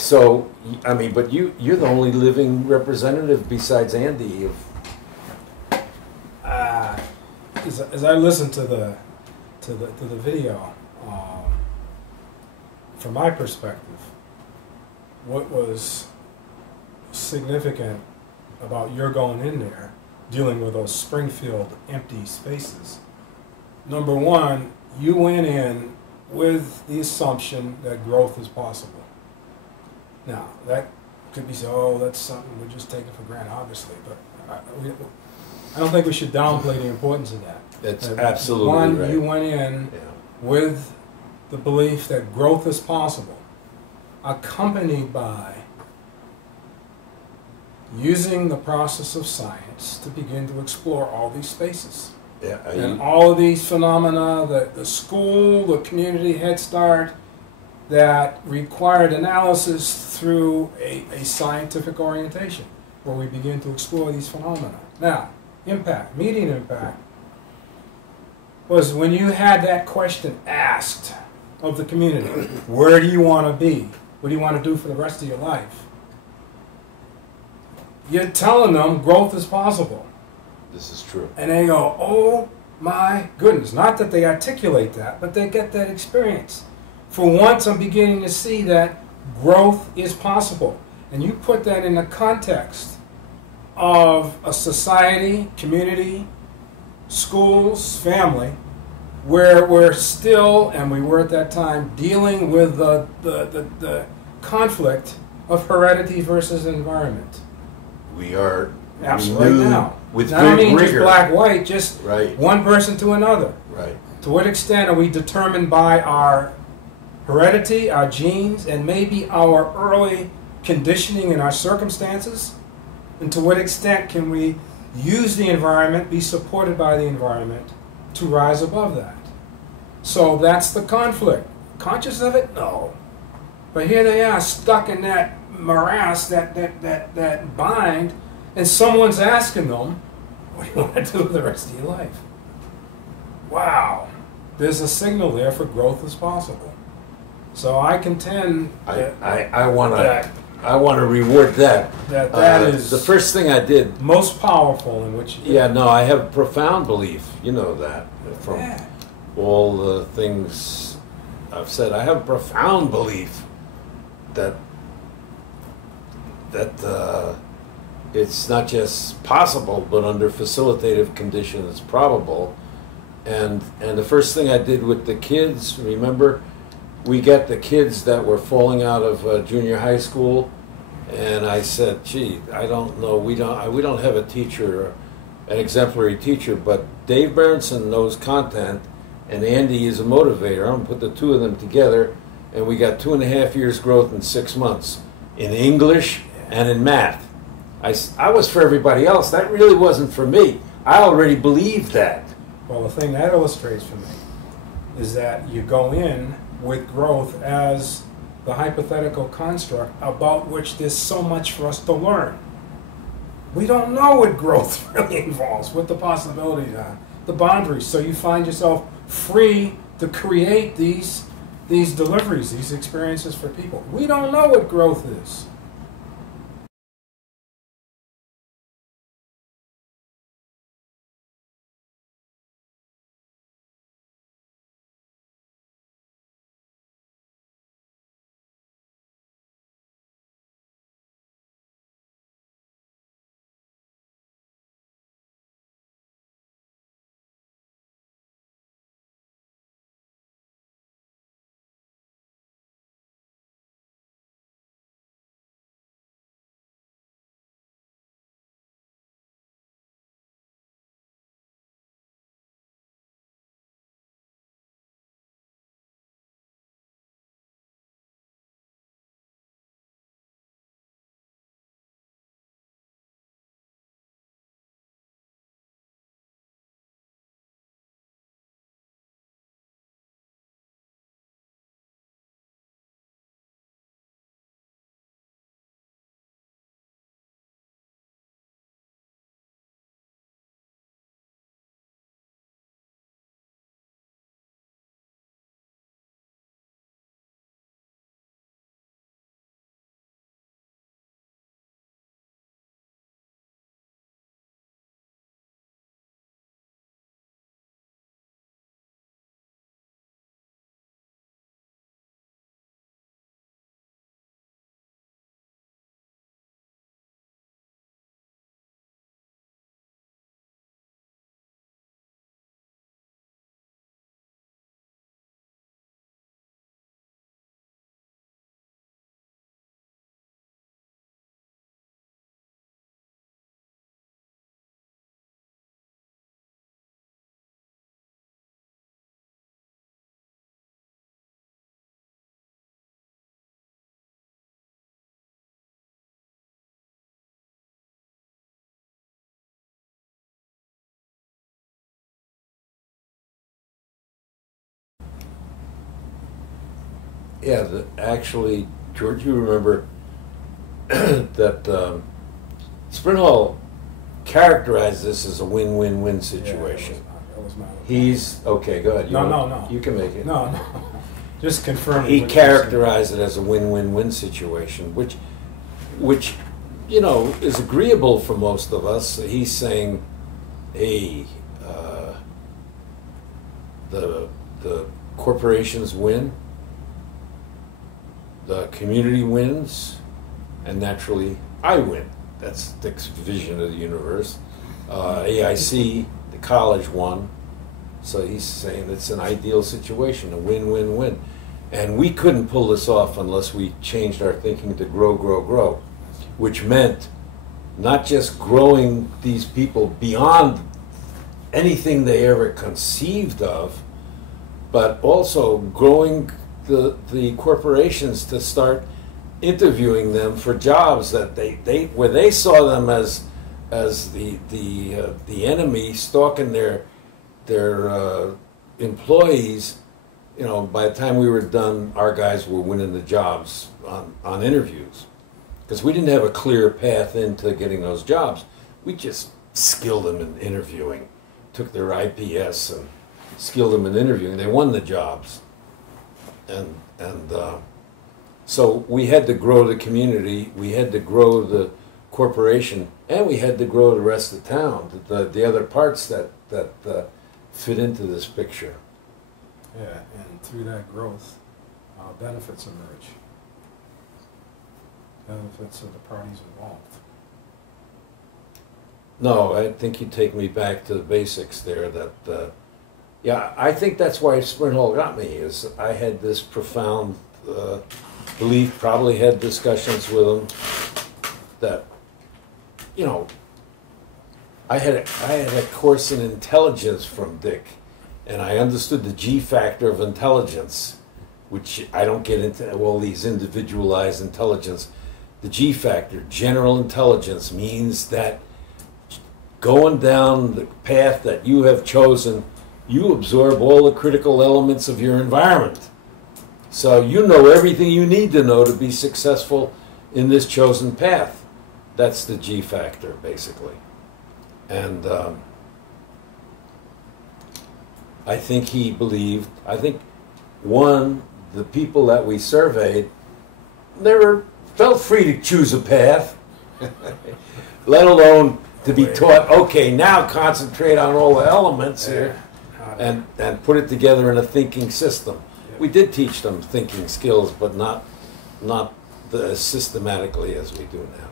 So, I mean, but you're the only living representative besides Andy of, Uh, as I listened to the video, from my perspective, what was significant about your going in there, dealing with those Springfield empty spaces. Number one, you went in with the assumption that growth is possible. Now, that could be said, oh, that's something we're just taking for granted, obviously, but I don't think we should downplay the importance of that. that's absolutely One, right. you went in Yeah. with the belief that growth is possible, accompanied by using the process of science to begin to explore all these spaces. Yeah, And all of these phenomena, the school, the community head start, that required analysis through a scientific orientation, where we begin to explore these phenomena. Now, impact, immediate impact, was when you had that question asked of the community, where do you want to be? What do you want to do for the rest of your life? You're telling them growth is possible. this is true. And they go, oh my goodness. Not that they articulate that, but they get that experience. For once, I'm beginning to see that growth is possible. And you put that in the context of a society, community, schools, family, where we're still, and we were at that time, dealing with the conflict of heredity versus environment. We are Absolutely renewed now. with Not only just rigor. black, white, just Right, one person to another. right. To what extent are we determined by our heredity, our genes, and maybe our early conditioning and our circumstances? And to what extent can we use the environment, be supported by the environment, to rise above that? So that's the conflict. Conscious of it? No. But here they are, stuck in that morass, that bind, and someone's asking them, what do you want to do with the rest of your life? Wow. There's a signal there for growth is possible. So I contend I want to reward that. that is the first thing I did. most powerful in which Yeah, no, I have a profound belief. You know that from Yeah. all the things I've said. I have a profound belief that it's not just possible, but under facilitative conditions, it's probable. And the first thing I did with the kids, remember, we got the kids that were falling out of junior high school, and I said, "Gee, I don't know. We don't have a teacher, an exemplary teacher, but Dave Berenson knows content, and Andy is a motivator. I'm gonna put the two of them together, and we got 2.5 years growth in 6 months in English and in math. I was for everybody else. That really wasn't for me. I already believed that. Well, the thing that illustrates for me is that you go in with growth as the hypothetical construct about which there's so much for us to learn. We don't know what growth really involves, what the possibilities are, the boundaries. So you find yourself free to create these deliveries, these experiences for people. We don't know what growth is. Yeah, actually, George, you remember that Sprint Hall characterized this as a win-win-win situation. Yeah, that was not He's okay. Go ahead. No. You can make it. No. Just confirming. He what you're saying. characterized it as a win-win-win situation, which you know is agreeable for most of us. He's saying, "Hey, the corporations win, the community wins, and naturally I win." That's Dick's vision of the universe. AIC, the college won. So he's saying it's an ideal situation, a win-win-win. And we couldn't pull this off unless we changed our thinking to grow, grow, grow, which meant not just growing these people beyond anything they ever conceived of, but also growing the corporations to start interviewing them for jobs that where they saw them as the enemy stalking their employees. You know, by the time we were done, our guys were winning the jobs on interviews because we didn't have a clear path into getting those jobs. We just skilled them in interviewing, took their IPS and skilled them in interviewing. They won the jobs, and so we had to grow the community, we had to grow the corporation, and we had to grow the rest of town, the other parts that fit into this picture. Yeah, and through that growth, benefits emerge. Benefits of the parties involved. No, I think you take me back to the basics there. Yeah, I think that's why Sprint Hall got me. Is I had this profound belief. Probably had discussions with him that, you know, I had a course in intelligence from Dick, and I understood the G factor of intelligence, which I don't get into all these individualized intelligence. The G factor, general intelligence, means that going down the path that you have chosen, you absorb all the critical elements of your environment. So you know everything you need to know to be successful in this chosen path. That's the G factor, basically. And I think he believed, the people that we surveyed never felt free to choose a path, let alone to be taught, okay, now concentrate on all the elements here and put it together in a thinking system. We did teach them thinking skills, but not as systematically as we do now.